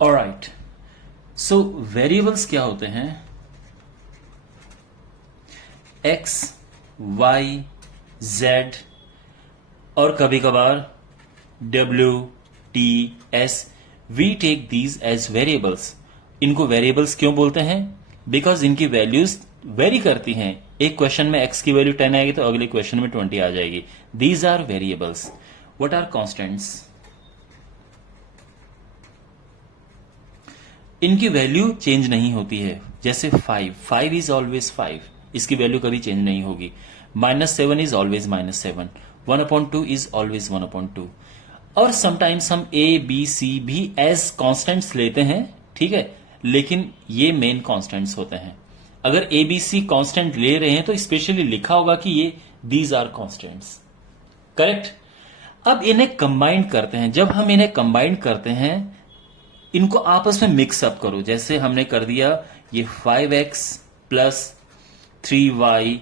Alright, सो variables क्या होते हैं? एक्स, वाई, जेड और कभी कभार W, T, S. We take these as variables. इनको वेरिएबल्स क्यों बोलते हैं? बिकॉज इनकी वैल्यूज वेरी करती हैं। एक क्वेश्चन में एक्स की वैल्यू 10 आएगी तो अगले क्वेश्चन में 20 आ जाएगी। These are variables. What are constants? इनकी वैल्यू चेंज नहीं होती है। जैसे 5 इज ऑलवेज 5, इसकी वैल्यू कभी चेंज नहीं होगी। -7 इज ऑलवेज -7, 1/2 इज ऑलवेज 1/2। और समटाइम्स हम ए बी सी भी एज कॉन्स्टेंट्स लेते हैं, ठीक है, लेकिन ये मेन कॉन्स्टेंट्स होते हैं। अगर ए बी सी कॉन्स्टेंट ले रहे हैं तो स्पेशली लिखा होगा कि ये दीज आर कॉन्स्टेंट्स, करेक्ट। अब इन्हें कंबाइन करते हैं। जब हम इन्हें कंबाइन करते हैं, इनको आपस में मिक्सअप करो। जैसे हमने कर दिया ये 5x plus 3y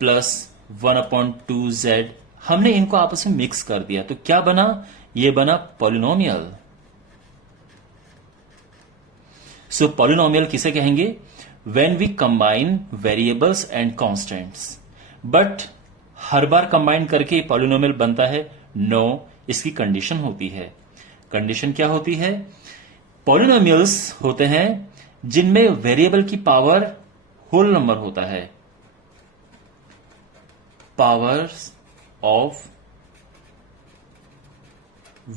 plus 1/2z, हमने इनको आपस में मिक्स कर दिया तो क्या बना? ये बना पॉलिनोमियल। सो पॉलिनोमियल किसे कहेंगे? When we combine variables and constants. But हर बार कंबाइन करके पॉलिनोमियल बनता है? नो, इसकी कंडीशन होती है। कंडीशन क्या होती है? पॉलिनोमियल्स होते हैं जिनमें वेरिएबल की पावर होल नंबर होता है। Powers of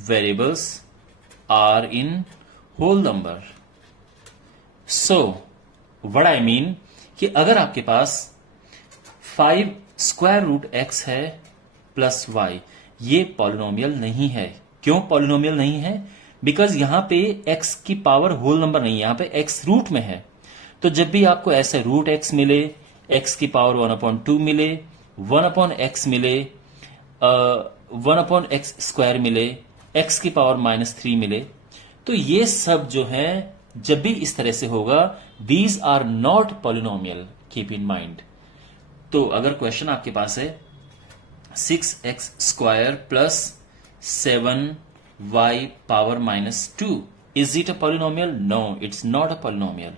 variables are in whole number. So what I mean कि अगर आपके पास 5 स्क्वायर रूट एक्स है प्लस वाई, ये पॉलिनोमियल नहीं है। क्यों पॉलिनोमियल नहीं है? बिकॉज यहां पे x की पावर होल नंबर नहीं है, यहां पे x रूट में है। तो जब भी आपको ऐसे रूट x मिले, x की पावर 1/2 मिले, 1/x मिले, 1/x स्क्वायर मिले, x की पावर -3 मिले, तो ये सब जो है जब भी इस तरह से होगा, these are not polynomial, keep in mind. तो अगर क्वेश्चन आपके पास है 6x square plus 7y power -2, is it a polynomial? No, it's not a polynomial.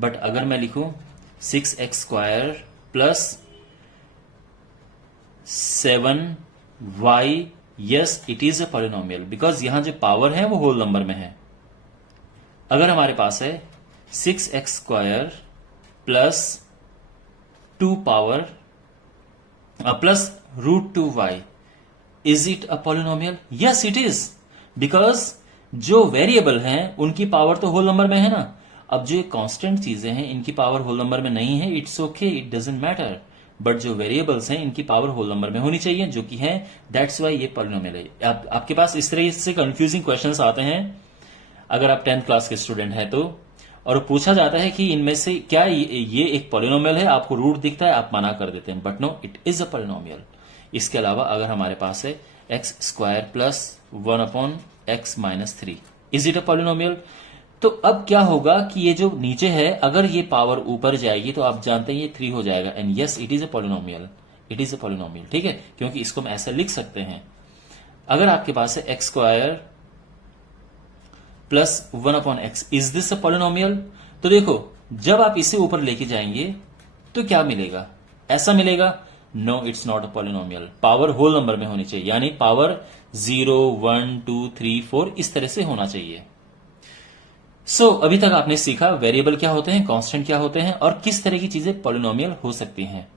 But अगर मैं लिखूं 6x square plus 7y, yes it is a polynomial, because यहां जो पावर है वो होल नंबर में है। अगर हमारे पास है 6x square plus 2 power plus √2y, is it a polynomial? Yes it is, because जो वेरिएबल हैं उनकी पावर तो होल नंबर में है ना। अब जो कांस्टेंट चीजें हैं इनकी पावर होल नंबर में नहीं है, it's okay, it doesn't matter. But जो वेरिएबल्स हैं इनकी पावर होल नंबर में होनी चाहिए, जो कि है, दैट्स वाई ये पॉलिनोमियल है। आपके पास इस तरह से कंफ्यूजिंग क्वेश्चंस आते हैं अगर आप 10th क्लास के स्टूडेंट हैं तो, और पूछा जाता है कि इनमें से क्या ये एक पॉलिनोमियल है, आपको रूट दिखता है, आप मना कर देते हैं, but no, it is a polynomial. इसके अलावा अगर हमारे पास है X square plus 1/x-3, is it a polynomial? तो अब क्या होगा कि ये जो नीचे है, अगर ये पावर ऊपर जाएगी तो आप जानते हैं ये 3 हो जाएगा, and yes it is a polynomial, it is a polynomial, ठीक है, क्योंकि इसको हम ऐसा लिख सकते हैं। अगर आपके पास है X square plus 1/x, is this a polynomial? तो देखो, जब आप इसे ऊपर लेके जाएंगे तो क्या मिलेगा? ऐसा मिलेगा? No, it's not a polynomial. Power whole number में होनी चाहिए, यानी पावर 0, 1, 2, 3, 4 इस तरह से होना चाहिए। सो अभी तक आपने सीखा वेरिएबल क्या होते हैं, कांस्टेंट क्या होते हैं, और किस तरह की चीजें पॉलिनोमियल हो सकती हैं।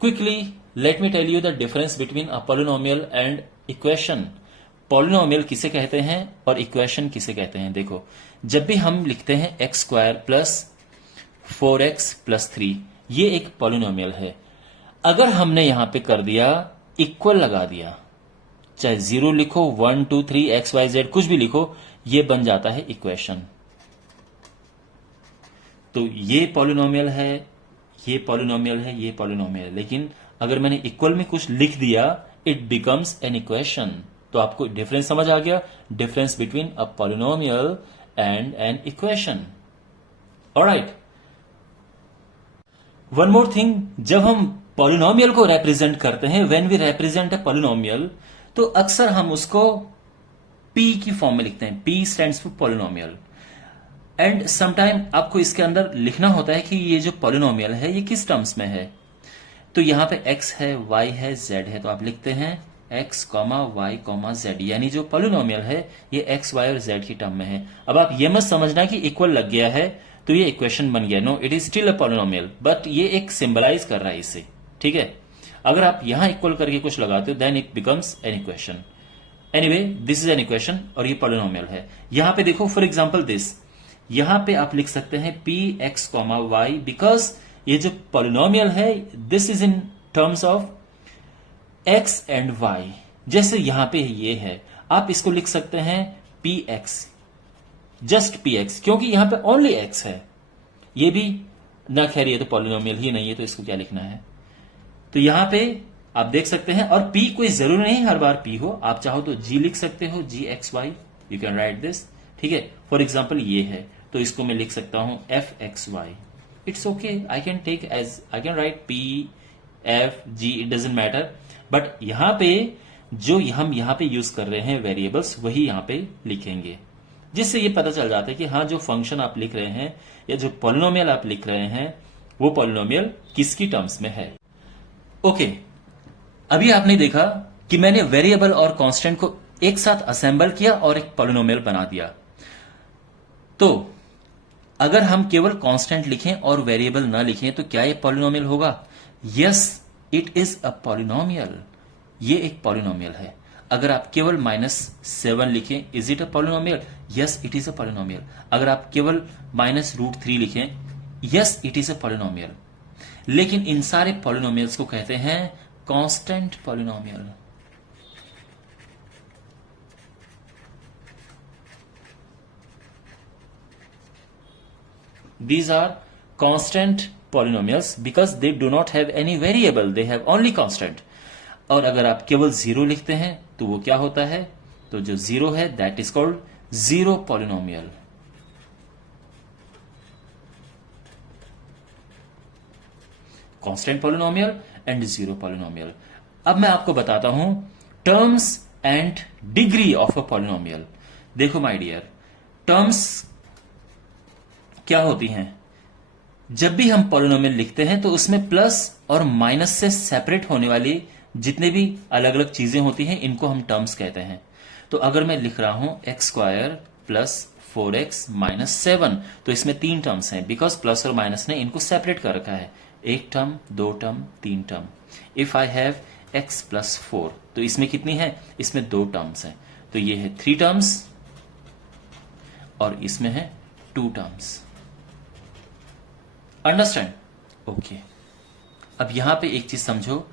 Quickly let me tell you the difference between a polynomial and equation. Polynomial किसे कहते हैं और इक्वेशन किसे कहते हैं? देखो, जब भी हम लिखते हैं x square plus 4x plus 3, ये एक पॉलिनोमियल है। अगर हमने यहां पे कर दिया इक्वल लगा दिया, चाहे 0 लिखो, 1, 2, 3 एक्स वाई जेड कुछ भी लिखो, ये बन जाता है इक्वेशन। तो ये पॉलिनोमियल है, ये पॉलिनोमियल है, ये पॉलिनोमियल है, लेकिन अगर मैंने इक्वल में कुछ लिख दिया, इट बिकम्स एन इक्वेशन। तो आपको डिफरेंस समझ आ गया? Difference between a polynomial and an equation. Alright, one more thing, जब हम पॉलिनोमियल को रिप्रेजेंट करते हैं, when we represent a polynomial, तो अक्सर हम उसको पी की फॉर्म में लिखते हैं। P stands for polynomial. And sometime आपको इसके अंदर लिखना होता है कि ये जो पॉलिनोमियल है ये किस टर्म्स में है। तो यहां पे x है, y है, z है, तो आप लिखते हैं x, y, z, यानी जो पॉलिनोमियल है ये x, y और z की टर्म में है। अब आप ये मत समझना कि इक्वल लग गया है तो ये इक्वेशन बन गया। No, it is still a polynomial, but ये एक सिंबलाइज कर रहा है इसे। ठीक है, अगर आप यहां इक्वल करके कुछ लगाते हो then it becomes an equation. Anyway, this is an equation और ये पॉलिनोमियल है। यहां पे देखो, फॉर एग्जांपल दिस, यहां पे आप लिख सकते हैं P X comma Y, because ये जो पॉलिनोमियल है this is in terms of X and Y. जैसे यहां पे ये है, आप इसको लिख सकते हैं P x, just P x, क्योंकि यहां पे ओनली एक्स है। ये भी ना, खैर ये तो पॉलिनोमियल ही नहीं है तो इसको क्या लिखना है। तो यहां पे आप देख सकते हैं, और पी कोई जरूरी नहीं हर बार पी हो, आप चाहो तो जी लिख सकते हो, G X Y, you can write this. ठीक है, फॉर एग्जाम्पल ये है तो इसको मैं लिख सकता हूं F X Y. It's okay, I can take as, I can write P F G, it doesn't matter. But यहां पे जो हम यहां पे यूज कर रहे हैं वेरिएबल्स, वही यहां पे लिखेंगे, जिससे ये पता चल जाता है कि हाँ जो फंक्शन आप लिख रहे हैं या जो पॉलिनोमियल आप लिख रहे हैं वो पॉलिनोमियल किसकी टर्म्स में है। ओके, अभी आपने देखा कि मैंने वेरिएबल और कांस्टेंट को एक साथ असेंबल किया और एक पॉलिनोमियल बना दिया। तो अगर हम केवल कांस्टेंट लिखें और वेरिएबल ना लिखें तो क्या ये पॉलिनोमियल होगा? Yes, it is a polynomial. ये एक पॉलिनोमियल है। अगर आप केवल -7 लिखें, is it a polynomial? Yes, it is a polynomial. अगर आप केवल -√3 लिखें, yes, it is a polynomial. लेकिन इन सारे पॉलिनोमियल्स को कहते हैं constant polynomial. These are constant polynomials because they do not have any variable, they have only constant. और अगर आप केवल 0 लिखते हैं तो वो क्या होता है? तो जो 0 है that is called zero polynomial. Constant polynomial and zero polynomial. अब मैं आपको बताता हूं terms and degree of a polynomial. देखो माय डियर, terms क्या होती हैं? जब भी हम पॉलिनोमियल लिखते हैं तो उसमें प्लस और माइनस से सेपरेट होने वाली जितने भी अलग अलग चीजें होती हैं इनको हम टर्म्स कहते हैं। तो अगर मैं लिख रहा हूं x² प्लस 4x माइनस 7, तो इसमें 3 टर्म्स हैं, बिकॉज प्लस और माइनस ने इनको सेपरेट कर रखा है। 1 term, 2 term, 3 term. If I have x plus 4, तो इसमें कितनी है? इसमें 2 टर्म्स हैं, तो ये है 3 टर्म्स और इसमें है 2 टर्म्स। अंडरस्टैंड? ओके, अब यहां पे एक चीज समझो,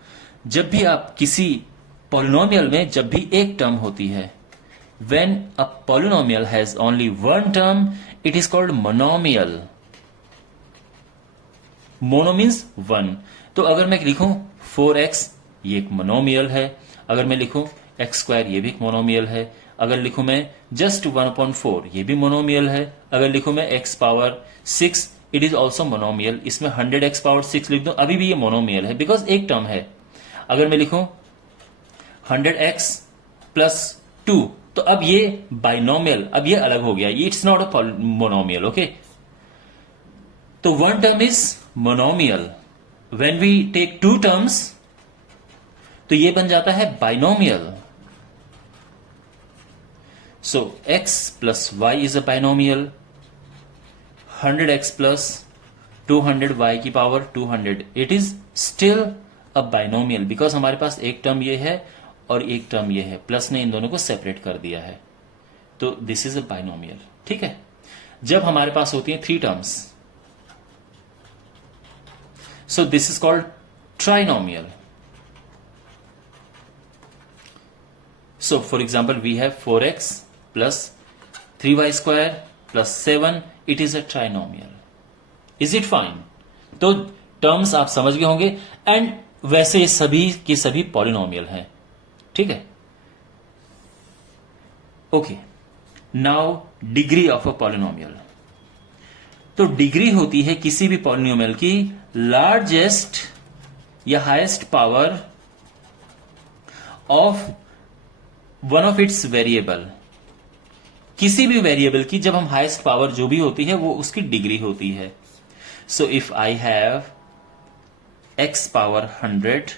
जब भी आप किसी पॉलिनोमियल में जब भी एक टर्म होती है, when a polynomial has only 1 term, it is called monomial. Mono means 1। तो अगर मैं लिखूं 4x, ये एक मोनोमियल है। अगर मैं लिखूं x², ये भी एक मोनोमियल है। अगर लिखूं मैं जस्ट 1/4, ये भी मोनोमियल है। अगर लिखूं मैं x power 6, it is also monomial. इसमें 100x पावर 6 लिख दो, अभी भी ये मोनोमियल है, बिकॉज एक टर्म है। अगर मैं लिखूं 100x प्लस 2, तो अब ये बाइनोमियल, अब ये अलग हो गया, it's not a monomial. Okay, तो 1 term is monomial. When we take 2 terms, तो ये बन जाता है binomial. So x plus y is a binomial. 100x plus 200y की power 200, it is still a binomial, because हमारे पास एक टर्म ये है और एक टर्म ये है, प्लस ने इन दोनों को सेपरेट कर दिया है, तो दिस इज अ बाइनोमियल। ठीक है, जब हमारे पास होती हैं 3 terms, so this is called trinomial. So for example we have 4x plus 3y² plus 7, it is a trinomial. Is it fine? तो टर्म्स आप समझ गए होंगे, एंड वैसे सभी के सभी पॉलिनोमियल हैं। ठीक है, okay. Now degree of a polynomial. तो डिग्री होती है किसी भी पॉलिनोमियल की लार्जेस्ट या highest power of one of its variable किसी भी वेरिएबल की जब हम हाईएस्ट पावर जो भी होती है वो उसकी डिग्री होती है. So if I have x power 100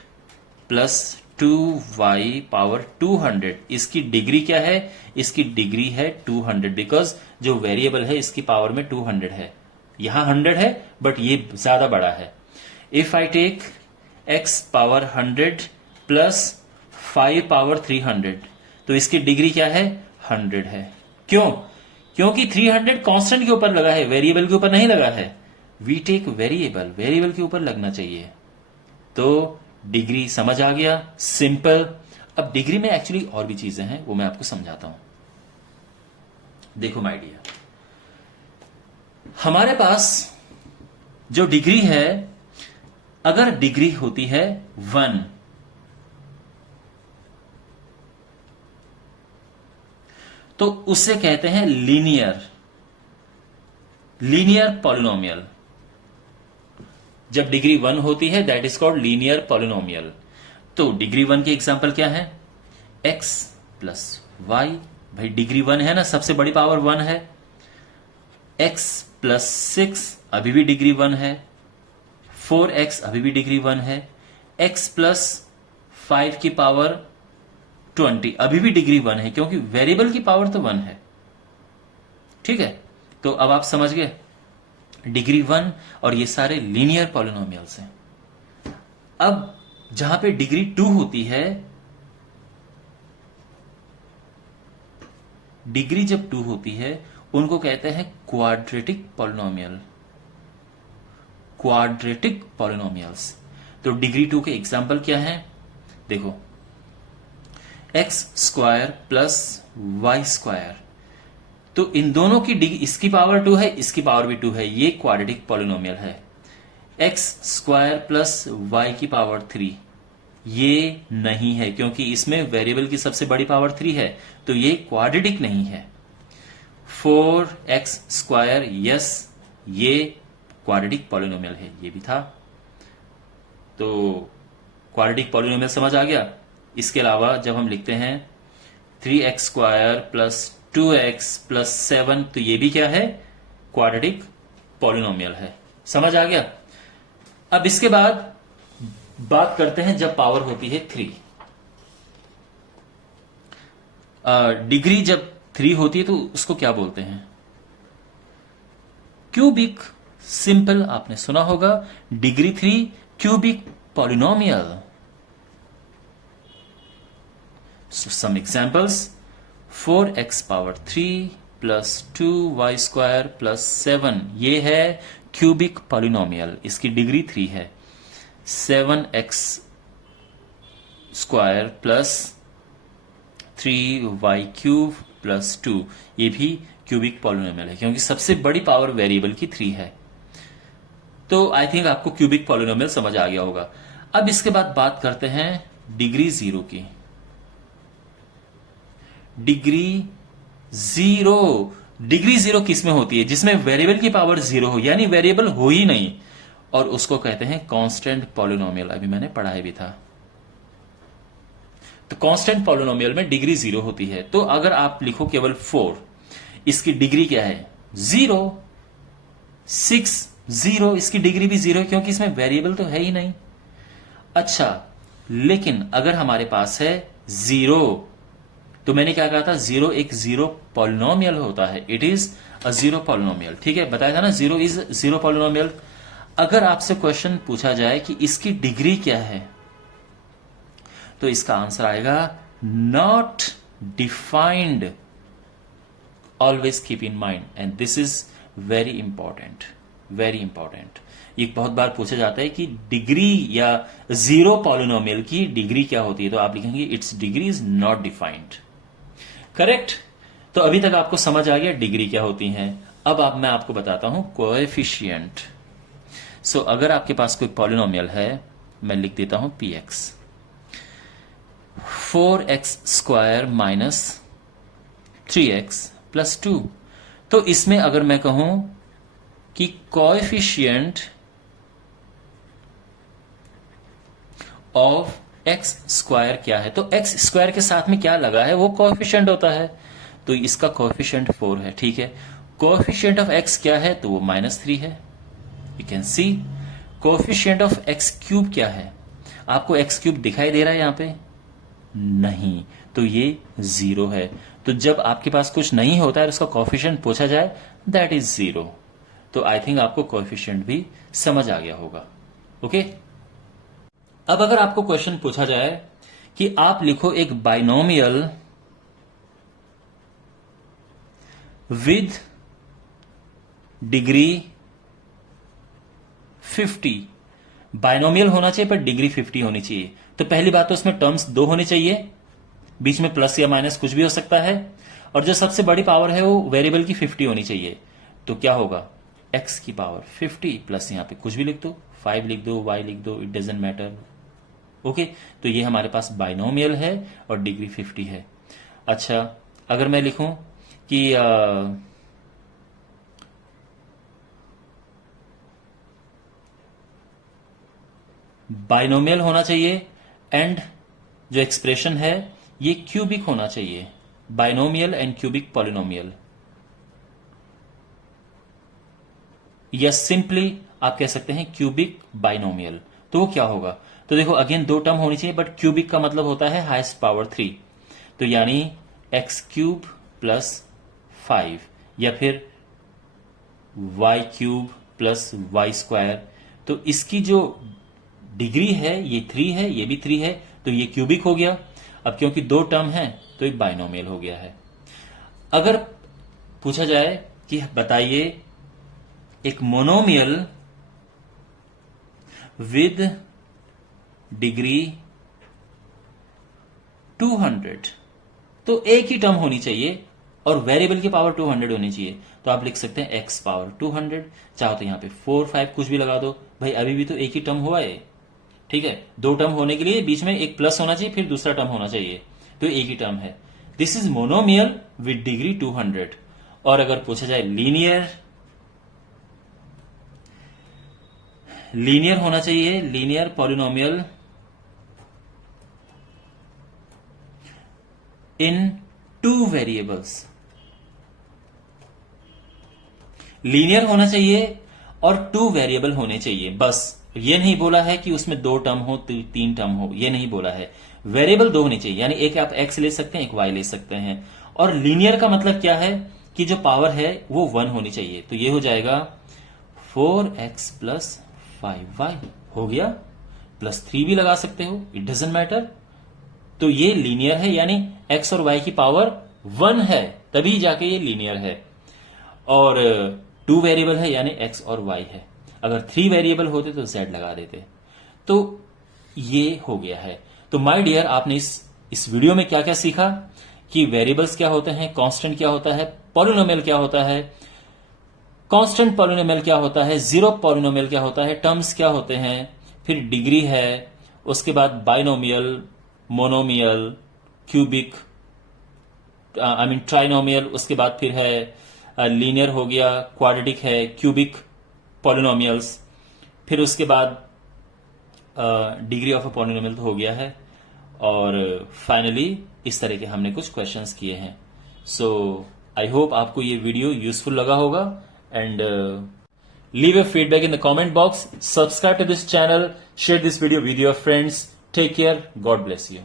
plus 2y power 200, इसकी डिग्री क्या है? इसकी डिग्री है 200, बिकॉज जो वेरिएबल है इसकी पावर में 200 है. यहां 100 है बट ये ज्यादा बड़ा है. If I take x power 100 plus 5 power 300, तो इसकी डिग्री क्या है? 100 है. क्यों? क्योंकि 300 कांस्टेंट के ऊपर लगा है, वेरिएबल के ऊपर नहीं लगा है. वी टेक वेरिएबल, वेरिएबल के ऊपर लगना चाहिए. तो डिग्री समझ आ गया, सिंपल. अब डिग्री में एक्चुअली और भी चीजें हैं, वो मैं आपको समझाता हूं. देखो माय डियर, हमारे पास जो डिग्री है, अगर डिग्री होती है 1, तो उससे कहते हैं लीनियर पॉलिनोमियल. जब डिग्री 1 होती है that is called linear polynomial. तो डिग्री 1 के एग्जांपल क्या है? x plus Y. भाई डिग्री 1 है ना, सबसे बड़ी पावर 1 है. x प्लस 6 अभी भी डिग्री 1 है. 4x अभी भी डिग्री 1 है. x प्लस 5 की पावर 20 अभी भी डिग्री 1 है, क्योंकि वेरिएबल की पावर तो 1 है. ठीक है, तो अब आप समझ गए डिग्री 1 और ये सारे लीनियर पॉलिनोमियल्स हैं. अब जहां पे डिग्री 2 होती है, डिग्री जब 2 होती है उनको कहते हैं क्वाड्रेटिक पॉलिनोमियल्स. तो डिग्री 2 के एग्जाम्पल क्या है? देखो, X square plus Y square. तो इन दोनों की डिग्री, इसकी पावर 2 है, इसकी पावर भी 2 है, ये क्वाड्रेटिक पॉलिनोमियल है. एक्स स्क्वायर प्लस वाई की पावर 3 ये नहीं है, क्योंकि इसमें वेरिएबल की सबसे बड़ी पावर 3 है, तो ये क्वाड्रेटिक नहीं है. 4x स्क्वायर, यस, ये क्वाड्रेटिक पॉलिनोमियल है, ये भी था. तो क्वाड्रेटिक पॉलिनोमियल समझ आ गया. इसके अलावा जब हम लिखते हैं 3x square plus 2x plus 7, तो ये भी क्या है? क्वाड्रेटिक पॉलिनोमियल है. समझ आ गया. अब इसके बाद बात करते हैं जब पावर होती है 3. डिग्री जब 3 होती है तो उसको क्या बोलते हैं? क्यूबिक. सिंपल, आपने सुना होगा, degree 3 cubic polynomial. So some examples: 4x power 3 plus 2y square plus 7, ये है क्यूबिक पॉलिनोमियल, इसकी डिग्री 3 है. 7x square plus 3y cube plus 2, ये भी क्यूबिक पॉलिनोमियल है, क्योंकि सबसे बड़ी पावर वेरिएबल की 3 है. तो आई थिंक आपको क्यूबिक पॉलिनोमियल समझ आ गया होगा. अब इसके बाद बात करते हैं डिग्री 0 की. डिग्री 0 किस में होती है? जिसमें वेरिएबल की पावर 0 हो, यानी वेरिएबल हो ही नहीं, और उसको कहते हैं कांस्टेंट पॉलिनोमियल. अभी मैंने पढ़ाया भी था. तो कांस्टेंट पॉलिनोमियल में डिग्री 0 होती है. तो अगर आप लिखो केवल 4, इसकी डिग्री क्या है? 0. 6 0, इसकी डिग्री भी 0 है, क्योंकि इसमें वेरिएबल तो है ही नहीं. अच्छा, लेकिन अगर हमारे पास है 0, तो मैंने क्या कहा था? 0 एक 0 पॉलिनोमियल होता है. It is a 0 polynomial. ठीक है, बताया था ना, 0 इज 0 पॉलिनोमियल. अगर आपसे क्वेश्चन पूछा जाए कि इसकी डिग्री क्या है, तो इसका आंसर आएगा not defined. Always keep in mind, and this is very important, very important. ये बहुत बार पूछा जाता है कि डिग्री या 0 पॉलिनोमियल की डिग्री क्या होती है, तो आप लिखेंगे it's degree is not defined. Correct. तो अभी तक आपको समझ आ गया डिग्री क्या होती है. अब मैं आपको बताता हूं कोएफिशिएंट. सो अगर आपके पास कोई पॉलिनोमियल है, मैं लिख देता हूं px. 4x square minus 3x plus 2. तो इसमें अगर मैं कहूं कि कोएफिशिएंट ऑफ एक्स स्क्वायर क्या है, तो एक्स स्क्वायर के साथ में क्या लगा है? वो कोएफिशिएंट होता है. तो इसका कोएफिशिएंट 4 है, ठीक है। कोएफिशिएंट ऑफ x क्या है, तो वो -3 है। You can see coefficient of x cube क्या है, आपको x क्यूब दिखाई दे रहा है यहां पे, नहीं, तो ये 0 है। तो जब आपके पास कुछ नहीं होता है और उसका कोएफिशिएंट पूछा जाए, दैट इज 0। तो आई थिंक आपको कोएफिशिएंट भी समझ आ गया होगा। ओके, अब अगर आपको क्वेश्चन पूछा जाए कि आप लिखो एक बाइनोमियल विद डिग्री 50, बाइनोमियल होना चाहिए पर डिग्री 50 होनी चाहिए। तो पहली बात तो उसमें टर्म्स 2 होनी चाहिए, बीच में प्लस या माइनस कुछ भी हो सकता है, और जो सबसे बड़ी पावर है वो वेरिएबल की 50 होनी चाहिए। तो क्या होगा, x की पावर 50 प्लस यहां पे कुछ भी लिख दो, 5 लिख दो, y लिख दो, इट डजेंट मैटर। ओके, तो ये हमारे पास बाइनोमियल है और डिग्री 50 है। अच्छा, अगर मैं लिखूं कि बाइनोमियल होना चाहिए एंड जो एक्सप्रेशन है ये क्यूबिक होना चाहिए, बाइनोमियल एंड क्यूबिक पॉलिनोमियल, या सिंपली आप कह सकते हैं क्यूबिक बाइनोमियल। तो वो क्या होगा, तो देखो अगेन 2 टर्म होनी चाहिए, बट क्यूबिक का मतलब होता है हाईएस्ट पावर 3, तो यानी एक्स क्यूब प्लस 5, या फिर Y cube plus Y square. तो इसकी जो डिग्री है ये 3 है, ये भी 3 है, तो ये क्यूबिक हो गया। अब क्योंकि 2 टर्म है तो एक बाइनोमियल हो गया है। अगर पूछा जाए कि बताइए एक मोनोमियल विद डिग्री 200, तो एक ही टर्म होनी चाहिए और वेरिएबल की पावर 200 होनी चाहिए। तो आप लिख सकते हैं x पावर 200, चाहो तो यहां पे 4 5 कुछ भी लगा दो, भाई अभी भी तो एक ही टर्म हुआ है, ठीक है। 2 टर्म होने के लिए बीच में एक प्लस होना चाहिए, फिर दूसरा टर्म होना चाहिए, तो एक ही टर्म है। This is monomial with degree 200। और अगर पूछा जाए लीनियर होना चाहिए, लीनियर पॉलिनोमियल इन 2 वेरिएबल्स, लीनियर होना चाहिए और 2 वेरिएबल होने चाहिए। बस ये नहीं बोला है कि उसमें 2 टर्म हो, 3 टर्म हो, ये नहीं बोला है। वेरिएबल 2 होने चाहिए, यानी एक आप x ले सकते हैं, एक y ले सकते हैं। और लीनियर का मतलब क्या है कि जो पावर है वो 1 होनी चाहिए। तो ये हो जाएगा 4x प्लस 5y, हो गया, प्लस 3 भी लगा सकते हो, इट डजेंट मैटर। तो ये लीनियर है, यानी x और y की पावर 1 है, तभी जाके ये लीनियर है। और 2 वेरिएबल है, यानी x और y है। अगर 3 वेरिएबल होते तो z लगा देते। तो ये हो गया है। तो माय डियर, आपने इस वीडियो में क्या क्या सीखा कि वेरिएबल्स क्या होते हैं, कांस्टेंट क्या होता है, पॉलिनोमियल क्या होता है, कांस्टेंट पॉलिनोमियल क्या होता है, जीरो पॉलिनोमियल क्या होता है, टर्म्स क्या होते हैं, फिर डिग्री है, उसके बाद binomial, monomial, cubic, I mean trinomial, उसके बाद फिर है लीनियर हो गया, क्वाड्रेटिक है, क्यूबिक पॉलिनोमियल्स, फिर उसके बाद डिग्री ऑफ अ पॉलिनोमियल तो हो गया है, और फाइनली इस तरह के हमने कुछ क्वेश्चंस किए हैं। सो आई होप आपको ये वीडियो यूजफुल लगा होगा, and leave a feedback in the comment box, subscribe to this channel, share this video with your friends, take care, God bless you.